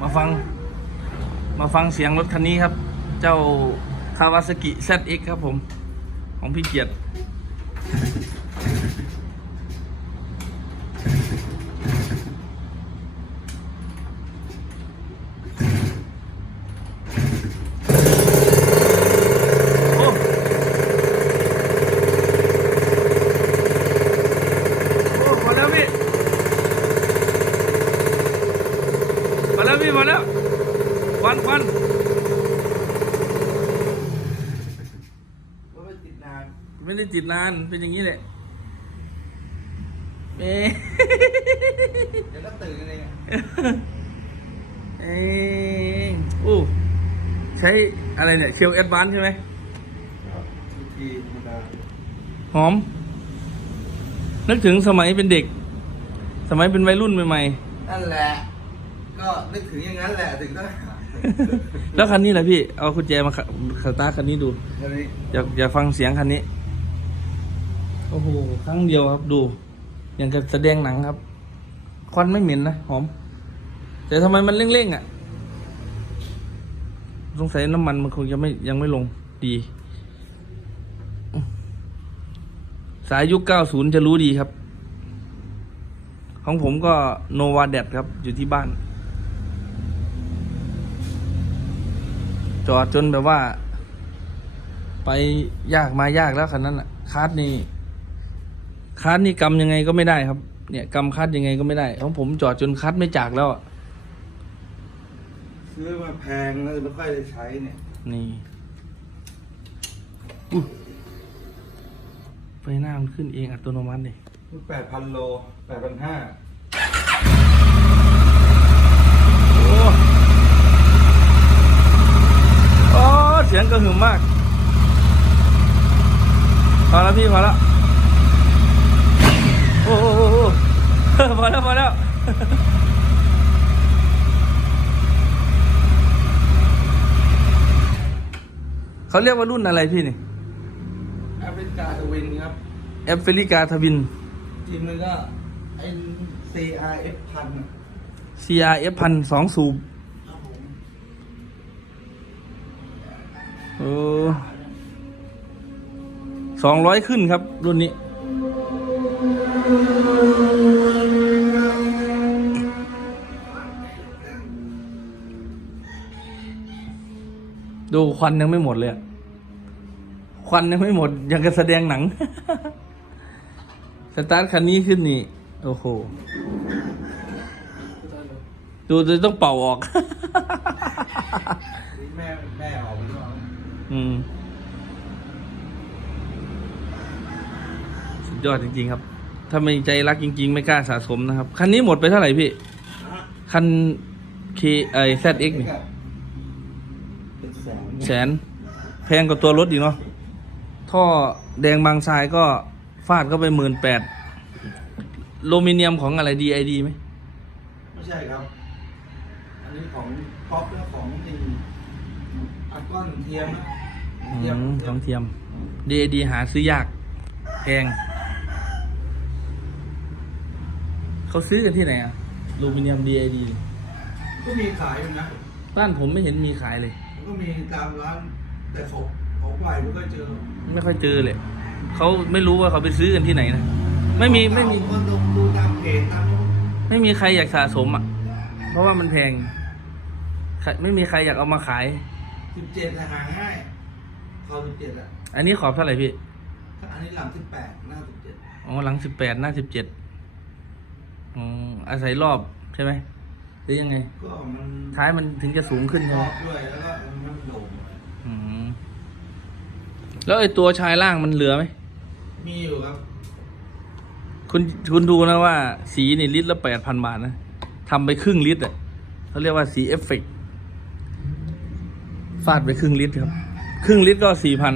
มาฟัง มาฟังเสียงรถคันนี้ครับ เจ้าคาวาซากิ ZX ครับผม ของพี่เกียรติ โอ้โอ้พอแล้วพี่ พอแล้วพี่พอแล้วควันควันก็ไม่ติดนานไม่ได้ติดนานเป็นอย่างนี้แหละเอ๊ะเดี๋ยวก็ตื่นกันเองเอ๊ะอู้ใช้อะไรเนี่ยเชลแอดวานใช่ไหมทีทีธรรมดาหอม นึกถึงสมัยเป็นเด็ก สมัยเป็นวัยรุ่นใหม่นั่นแหละ ก็นึกถึงอย่างนั้นแหละถึงต้องหาๆแล้วคันนี้แหละพี่ เอาคุณแจมาขับสตาร์ทคันนี้ดูอันนี้อยากอยากฟังเสียงคันนี้ โอ้โห ครั้งเดียวครับดู อย่างกับแสดงหนังครับ ควันไม่เหม็นนะ หอม แต่ทำไมมันเร่งๆอะ สงสัยน้ำมันมันคงยังไม่ยังไม่ลงดี สายยุค 90 จะรู้ดีครับ ของผมก็โนวาเดดครับ อยู่ที่บ้าน จอดจนแบบว่า ไปยากมายากแล้วคันนั้นอะคาร์ดนี่คาร์ดนี่กำยังไงก็ไม่ได้ครับ เนี่ยกำคาร์ดยังไงก็ไม่ได้ของผมจอดจนคาร์ดไม่จากแล้วอะซื้อมาแพงแล้วไม่ค่อยได้ใช้เนี่ยนี่อุ๊ยไฟหน้ามันขึ้นเองอัตโนมัติเลยแปดพันโลแปดพันห้า โอ้โอ้เสียงกระหึ่มมาก พอแล้วพี่พอแล้ว โอ้โอ้โอ้โอ้พอแล้วพอแล้วเขาเรียกว่ารุ่นอะไรพี่นี่แอฟริกาทวินครับแอฟริกาทวินทีมนึงก็ NCRF พัน CRF พันสองสูบ ครับผม โอ้สองร้อยขึ้นครับ รุ่นนี้ ดูควันยังไม่หมดเลย ควันยังไม่หมด ยังกระแสดงหนัง สตาร์ทคันนี้ขึ้นนี่ โอ้โห ดูจะต้องเป่าออก แม่แม่ออกไปก่อน อืม สุดยอดจริง ๆ ครับ ถ้าไม่ใจรักจริง ๆ ไม่กล้าสะสมนะครับ คันนี้หมดไปเท่าไหร่พี่ คันเคไอแซดเอ็กนี่เป็นแสนแสน แพงกว่าตัวรถอีกเนาะ ท่อแดงบางทรายก็ฟาดเข้าไปหมื่นแปดโลมิเนียมของอะไรดีไอดีไหม ไม่ใช่ครับ อันนี้ของพ็อปและของนี่อัดก้อนเทียมนะ อืเทียมมของเทียมดีไอดีหาซื้อยาก แพง เขาซื้อกันที่ไหนอะโลมิเนียมดีไอดีก็มีขายอยู่นะบ้านผมไม่เห็นมีขายเลย มันก็มีตามร้าน แต่ของของใหม่ไม่ค่อยเจอไม่ค่อยเจอเลย เขาไม่รู้ว่าเขาไปซื้อกันที่ไหนนะ ไม่มีไม่มีก็ดูดูตามเพจตามไม่มีใครอยากสะสมอะ เพราะว่ามันแพงใครไม่มีใครอยากเอามาขาย สิบเจ็ดหาง่าย เขาสิบเจ็ดอะอันนี้ขอบเท่าไหร่พี่ อันนี้หลังสิบแปดหน้าสิบเจ็ดอ๋อหลังสิบแปดหน้าสิบเจ็ดอ๋ออาศัยรอบใช่ไหมหรือยังไง ก็มันท้ายมันถึงจะสูงขึ้นรใช่ไหมอบด้วยแล้วก็มันโหลงอืมแล้วไอ้ตัวชายล่างมันเหลือไหมมีอยู่ครับ คุณคุณดูนะว่า สีนี่ลิตรละแปดพันบาทนะทำไปครึ่งลิตรอะเขาเรียกว่าสีเอฟเฟกต์ฟาดไปครึ่งลิตรครับ ครึ่งลิตรก็สี่พัน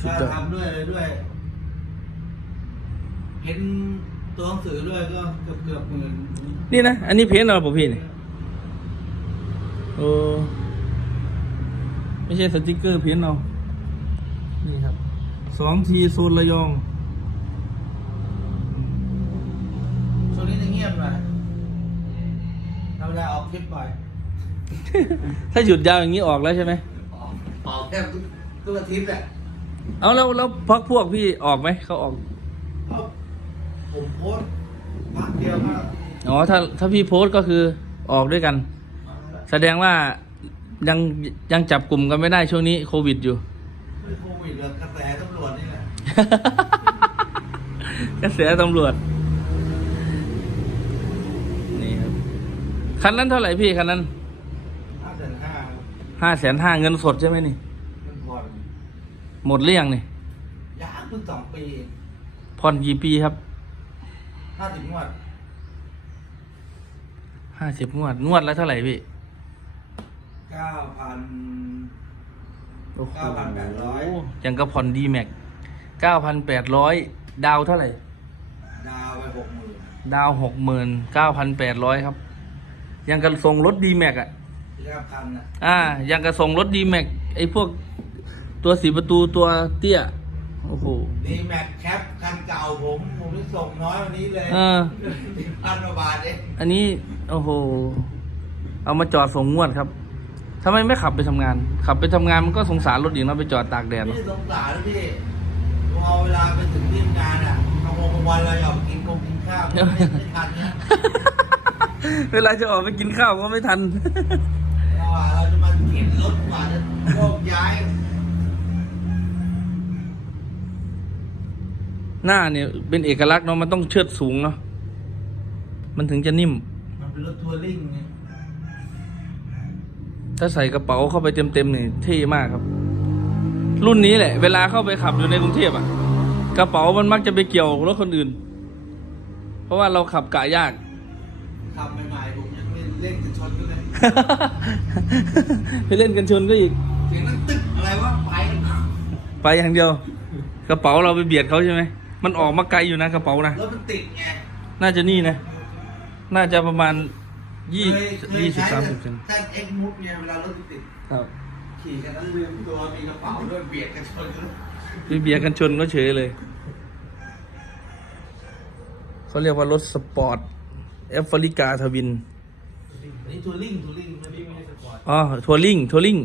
สุดถ้ายอดทำด้วยอะไรด้วย เห็นตัวหนังสือด้วยก็เกือบเกือบหมื่นนี่นะ อันนี้เพ้นท์เหราป่ะพี่นี่โอ้ไม่ใช่สติกเกอร์เพ้นท์เอานี่ครับสองทีโซนระยอง ช่วงนี้จะเงียบยบๆหน่อยธรรมดาออกคลิปบ่อย ถ้าหยุดยาวอย่างนี้ออกแล้วใช่ไหมออกออกแค่ทุกทุกอาทิตย์แหละเอาแล้วแล้วพักพวกพี่ออกไหมเขาออกเพราะผมโพสต์พักเดียวก็อ๋อถ้าถ้าพี่โพสต์ก็คือออกด้วยกัน แสดงว่ายังยังจับกลุ่มกันไม่ได้ช่วงนี้โควิดอยู่ ไม่โควิดเลยกระแสตำรวจนี่แหละกระแสตำรวจนี่ครับคันนั้นเท่าไหร่พี่คันนั้นห้าแสนห้า ห้าแสนห้าเงินสดใช่ไหมนี่ มันผ่อนหมดเรี่ยงนี่ยากเพิ่งสองปีผ่อนกี่ปีครับห้าสิบงวดห้าสิบงวด งวดละเท่าไหร่พี่เก้าพัน โอ้โห9,800 ยังก็ผ่อนดีแม็กเก้าพันแปดร้อยดาวเท่าไหร่ ดาวไปหกหมื่นดาวหกหมื่นเก้าพันแปดร้อยครับ ยังกระส่งรถดีแม็กอะเรี ยกพันอะอ่ายังกระส่งรถดีแม็กไอพวกตัวสีประตูตัวเตี้ย โอ้โห ดีแม็กแคปคันเก่าผม ผมได้ส่งน้อยวันนี้เลยเออ พันกว่าบาทเองอันนี้ โอ้โห เอามาจอดส่งงวดครับทำไมไม่ขับไปทำงาน ขับไปทำงานมันก็สงสารรถอีกเนาะไปจอดตากแดดไม่เนอะได้สงสารนะพี่พอเวลาไปถึงที่ทำงานอะกลางวันกลางวันเราอยากกินกงกินข้าวไม่ไม่ทันเนี่ย เวลาจะออกไปกินข้าวก็ไม่ทัน โยกย้าย หน้าเนี่ยเป็นเอกลักษณ์เนาะมันต้องเชิดสูงเนาะมันถึงจะนิ่ม มันเป็นรถทัวริ่งไงถ้าใส่กระเป๋าเข้าไปเต็มๆเนี่ยเท่มากครับ รุ่นนี้แหละ เวลาเข้าไปขับอยู่ในกรุงเทพอะกระเป๋ามันมักจะไปเกี่ยวรถคนอื่น เพราะว่าเราขับกะยาก ขับใหม่ๆผมยังไม่เล่นจะชนกันเลย ไปเล่นกันชนก็อีก ไปอย่างเดียว กระเป๋าเราไปเบียดเขาใช่ไหมมันออกมาไกลอยู่นะกระเป๋านะรถมันติดไงน่าจะนี่นะ น่าจะประมาณยี่เคยเคยยี่สิบใช้สามสิบเซนแต่เอ็กมุดเนี่ยเวลารถติดครับขี่กันนั้นลืมตัวมีกระเป๋าด้วยเบียดกันชนกันไปเบียดกันชนก็เฉยเลยเขาเรียกว่ารถสปอร์ตเอฟริกาทวินอันนี้ทัวริ่งทัวริ่งไม่ได้ไม่ใช่สปอร์ตอ๋อทัวริงทัวริง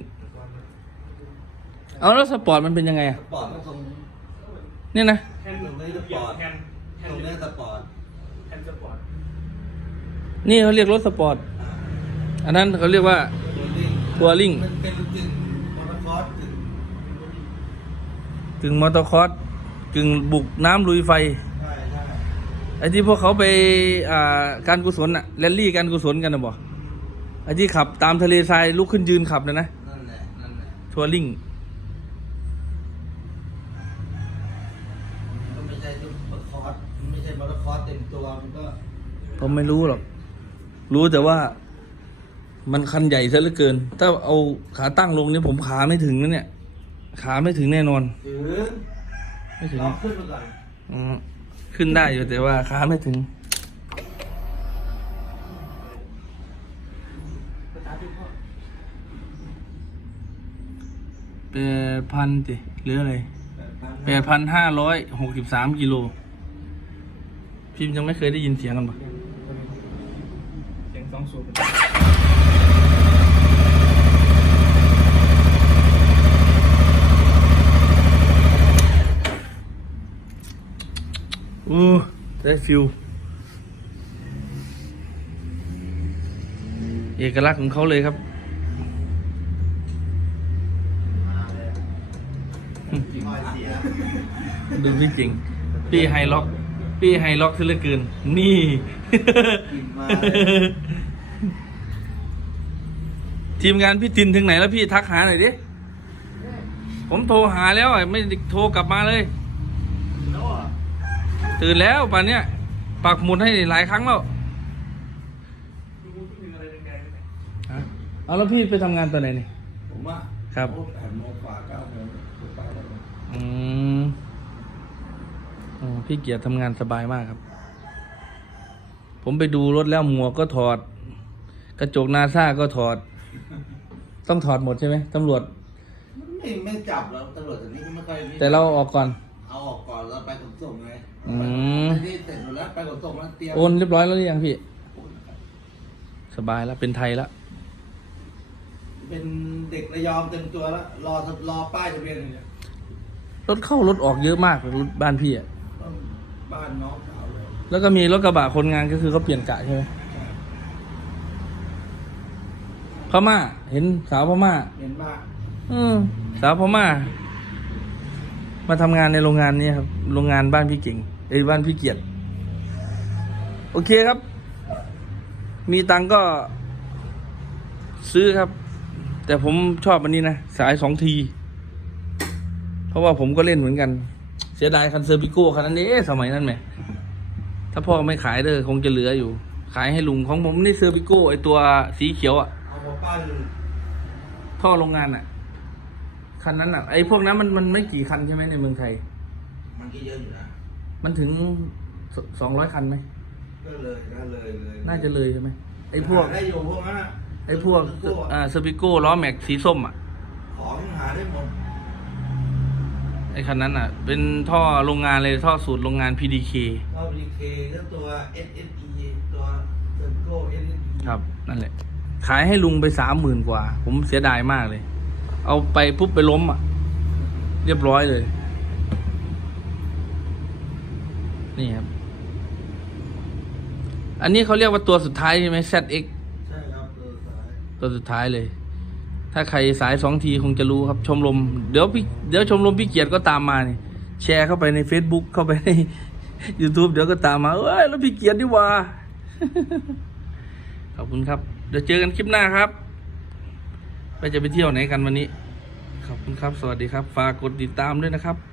เอาแล้วสปอร์ตมันเป็นยังไงอะสปอร์ตก็ตรงเนี่ยนะตรงนี้สปอร์ตแทนแทตนรงนี้สปอร์ตแทนสปอร์ตนี่เขาเรียกรถสปอร์ต อ่าอันนั้นเขาเรียกว่า ทัวริ่งทัวริ่งมันเป็นจึงมอเตอร์คอร์สจึงกึ่งมอเตอร์คอร์สกึ่งบุกน้ำลุยไฟ ใช่ใช่ไอ้ที่พวกเขาไปอ่าการกุศลอะแรลลี่การกุศลกันนะบอกไอ้ที่ขับตามทะเลทรายลุกขึ้นยืนขับนะนะ นั่นแหละนั่นแหละทัวริง มันก็ไม่ใช่ทุกมอเตอร์คอร์ส มันไม่ใช่มอเตอร์คอร์สเต็มตัวมันก็ผมไม่รู้หรอก รู้แต่ว่า มันคันใหญ่ซะเหลือเกิน ถ้าเอาขาตั้งลงเนี่ยผมขาไม่ถึงนะเนี่ย ขาไม่ถึงแน่นอนถือไม่ถึงลองขึ้นมาก่อนอ๋อขึ้นได้อยู่แต่ว่าขาไม่ถึงภาษาที่พ่อแปดพันติหรืออะไรแปดพันห้าร้อยหกสิบสามกิโล พิมพ์ยังไม่เคยได้ยินเสียงกันปะเสียงสองสูบอู้ได้ฟิลเอกลักษณ์ของเขาเลยครับคอยเสียดูพี่จริง พี่ไฮล็อก พี่ไฮล็อกซะเหลือเกิน นี่กินมาเลยทีมงานพี่ตินถึงไหนแล้วพี่ทักหาหน่อยดิ ผมโทรหาแล้วอะไม่ได้โทรกลับมาเลย แล้วอะตื่นแล้วป่านเนี้ยปักหมุดให้หลายครั้งแล้วดูที่มีอะไรแดงๆไหมฮะเอาแล้วพี่ไปทำงานตอนไหนนี่ ผมอะครับโอ้แปดโมงกว่าเก้าโมงผมไปแล้วเนี่ยอืมอ๋อ พี่เกียรติทำงานสบายมากครับ ผมไปดูรถแล้วหมวกก็ถอด กระจกนาซ่าก็ถอด ต้องถอดหมดใช่ไหมตำรวจ ไม่ไม่จับแล้วตำรวจแต่นี้ก็ไม่ค่อยนี่แต่เราออกก่อน เอาออกก่อนแล้วไปขนส่งไงอืมอันนี้เสร็จหมดแล้วไปขนส่งแล้วเตรียมโอนเรียบร้อยแล้วหรือยังพี่โอนนะครับสบายแล้วเป็นไทยแล้วเป็นเด็กระยองเต็มตัวแล้วรอรอป้ายทะเบียนอยู่เนี่ยรถเข้ารถออกเยอะมากรถบ้านพี่อะต้อง บ้านน้องสาวเลยแล้วก็มีรถกระบะคนงานก็คือเขาเปลี่ยนกะใช่ไหมพม่า เห็นสาวพม่า เห็นมากอืมสาวพม่า มาทำงานในโรงงานนี้ครับ โรงงานบ้านพี่เก่งเอ้ยบ้านพี่เกียรติโอเคครับ มีตังค์ก็ ซื้อครับ แต่ผมชอบอันนี้นะ สายสองที เพราะว่าผมก็เล่นเหมือนกันเสียดายคันเซอร์ปิโก้คันนั้นเอ๊ะสมัยนั้นไหมถ้าพ่อไม่ขายเด้อคงจะเหลืออยู่ ขายให้ลุงของผมนี่เซอร์ปิโก้ไอตัวสีเขียวอะเอามาปั้นท่อโรงงานอะคันนั้นอะไอพวกนั้นมันมันไม่กี่คันใช่ไหมในเมืองไทย มันก็เยอะอยู่นะ มันถึงสองร้อยคันไหมก็เลยก็เลยเลยน่าจะเลยใช่ไหมไอพวกหาได้อยู่พวกนั้นอะไอพวกพวกอ่าเซอร์ปิโก้ล้อแม็กสีส้มอะของหาได้หมด ไอคันนั้นอะเป็นท่อโรงงานเลยท่อสูตรโรงงาน PDK เราดีเคก็ตัว SSE ตัวเซอร์โก้ SSE ครับ นั่นแหละ ขายให้ลุงไปสามหมื่นกว่า ผมเสียดายมากเลย เอาไปปุ๊บไปล้มอะเรียบร้อยเลย นี่ครับ อันนี้เขาเรียกว่าตัวสุดท้ายใช่ไหม ZX ใช่ครับตัวสาย ตัวสุดท้ายเลย ถ้าใครสายสองทีคงจะรู้ครับชมรมเดี๋ยวพี่เดี๋ยวชมรมพี่เกียรติก็ตามมาเนี่ยแชร์เข้าไปใน Facebook เข้าไปใน YouTube เดี๋ยวก็ตามมาเอ้ยแล้วพี่เกียรติดีว่า ขอบคุณครับ เดี๋ยวเจอกันคลิปหน้าครับไปจะไปเที่ยวไหนกันวันนี้ ขอบคุณครับ สวัสดีครับ ฝากกดติดตามด้วยนะครับ